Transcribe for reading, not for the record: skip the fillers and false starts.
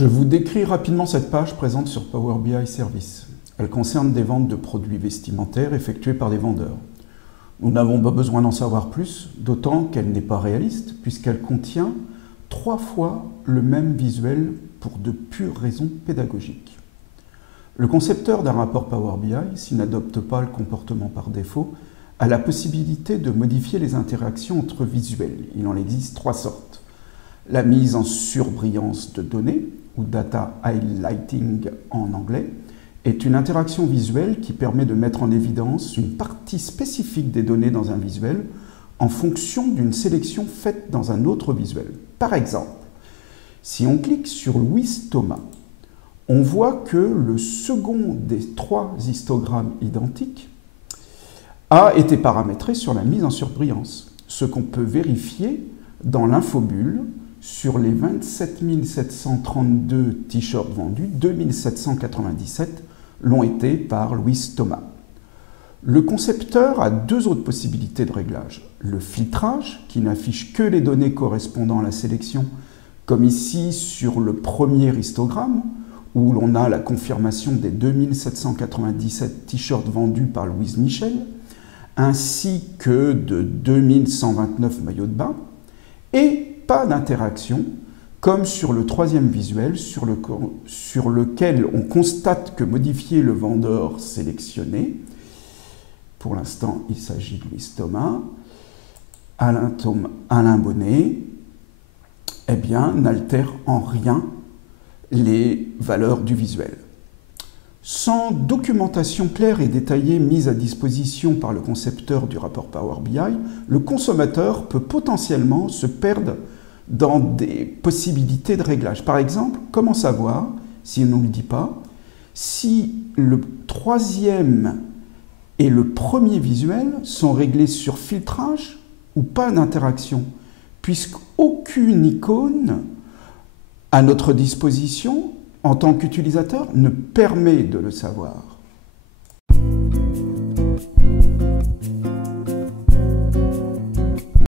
Je vous décris rapidement cette page présente sur Power BI Service. Elle concerne des ventes de produits vestimentaires effectuées par des vendeurs. Nous n'avons pas besoin d'en savoir plus, d'autant qu'elle n'est pas réaliste, puisqu'elle contient 3 fois le même visuel pour de pures raisons pédagogiques. Le concepteur d'un rapport Power BI, s'il n'adopte pas le comportement par défaut, a la possibilité de modifier les interactions entre visuels. Il en existe 3 sortes. La mise en surbrillance de données, ou data highlighting en anglais, est une interaction visuelle qui permet de mettre en évidence une partie spécifique des données dans un visuel en fonction d'une sélection faite dans un autre visuel. Par exemple, si on clique sur Louise Thomas, on voit que le second des 3 histogrammes identiques a été paramétré sur la mise en surbrillance, ce qu'on peut vérifier dans l'infobulle. Sur les 27 732 t-shirts vendus, 2797 l'ont été par Louise Thomas. Le concepteur a 2 autres possibilités de réglage. Le filtrage, qui n'affiche que les données correspondant à la sélection, comme ici sur le premier histogramme, où l'on a la confirmation des 2797 t-shirts vendus par Louise Michel, ainsi que de 2129 maillots de bain, et pas d'interaction, comme sur le 3e visuel, sur lequel on constate que modifier le vendeur sélectionné, pour l'instant il s'agit de Louise Thomas, Alain Bonnet, eh bien, n'altère en rien les valeurs du visuel. Sans documentation claire et détaillée mise à disposition par le concepteur du rapport Power BI, le consommateur peut potentiellement se perdre dans des possibilités de réglage. Par exemple, comment savoir, si on ne nous le dit pas, si le 3e et le 1er visuel sont réglés sur filtrage ou pas d'interaction, puisqu'aucune icône à notre disposition en tant qu'utilisateur ne permet de le savoir.